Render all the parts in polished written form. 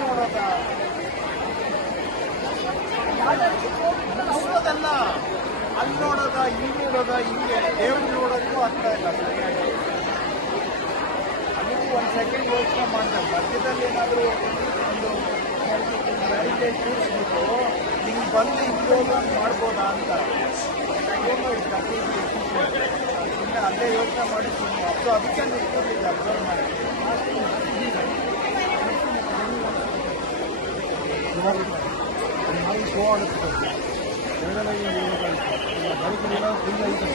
ನೋಡೋದ ನೋಡೋದಲ್ಲ, ಅಲ್ಲಿ ನೋಡೋದ, ಇಲ್ಲಿ ನೋಡೋದ, ಹಿಂಗೆ ದೇವ್ರು ನೋಡೋದಕ್ಕೂ ಆಗ್ತಾ ಇಲ್ಲ ಸರಿಯಾಗಿ. ಅದಕ್ಕೂ ಒಂದು ಸೆಕೆಂಡ್ ಯೋಚನೆ ಮಾಡ್ತಾರೆ. ಮಧ್ಯದಲ್ಲಿ ಏನಾದರೂ ಒಂದು ಬ್ಯಾರಿಕೇಡ್ ಕೂರಿಸ್ಬಿಟ್ಟು ಹಿಂಗೆ ಬಂದು ಹಿಂಗೋದು ಮಾಡ್ಬೋದಾ ಅಂತ ಏನೋ ಇನ್ನು ಅಲ್ಲೇ ಯೋಚನೆ ಮಾಡಿದ್ದೀನಿ. ಅದು ಅದಕ್ಕೆ ನಿಂತ್ಕೊಂಡಿದ್ದೆ ಅಬ್ಸರ್ವ್ ಮಾಡಿ. ಶೋ ಆಗುತ್ತೆ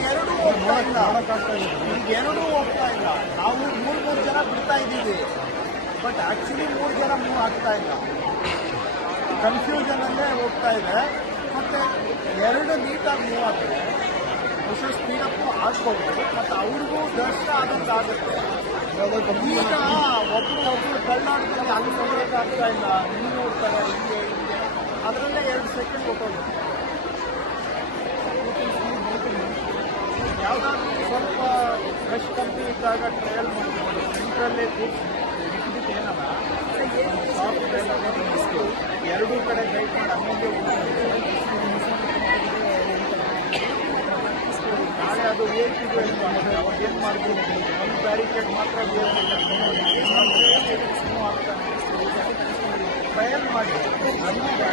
ಎರಡೂ ಹೋಗ್ತಾ ಇಲ್ಲ, ಈಗ ಎರಡೂ ಹೋಗ್ತಾ ಇಲ್ಲ. ನಾವು ಮೂರು ಜನ ಬಿಡ್ತಾ ಇದ್ದೀವಿ, ಬಟ್ ಆ್ಯಕ್ಚುಲಿ 3 ಜನ ಮೂವ್ ಆಗ್ತಾ ಇಲ್ಲ. ಕನ್ಫ್ಯೂಷನಲ್ಲೇ ಹೋಗ್ತಾ ಇದೆ. ಮತ್ತು ಎರಡು ನೀಟಾಗಿ ಮೂವ್ ಆಗ್ತದೆ, ಹೊಸ ಸ್ಪೀಡಪ್ಪು ಹಾಕ್ಬೋದು, ಮತ್ತು ಅವ್ರಿಗೂ ದರ್ಶನ ಆದಂತಾಗುತ್ತೆ. ಈಗ ಒಬ್ರು ಕಳ್ಳಾಡ್ತಾರೆ, ಅಲ್ಲಿ ನೋಡೋಕ್ಕಾಗ್ತಾ ಇಲ್ಲ, ಇಲ್ಲಿ ನೋಡ್ತಾರೆ, ಹಿಂಗೆ ಅದರಲ್ಲೇ 2 ಸೆಕೆಂಡ್ ಹೊಟ್ಟೋಗುತ್ತೆ. ಯಾವುದಾದ್ರೂ ಸ್ವಲ್ಪ ಫ್ರೆಶ್ ಕಂಪ್ನಿ ಇದ್ದಾಗ ಟ್ರಯಲ್ ಮಾಡ್ಬೋದು. ಸೆಂಟ್ರಲ್ಲೇ ಕೂರಿಸಿ ಏನಲ್ಲ, ಎರಡೂ ಕಡೆ ಗೈಡ್ ಮಾಡಿ ಹಂಗೆ ನಾಳೆ ಅದು ಏಕಿದೆ ಏನು ಮಾಡ್ಬೋದು. ಒಂದು ಬ್ಯಾರಿಕೇಡ್ ಮಾತ್ರ ಟ್ರಯಲ್ ಮಾಡಿ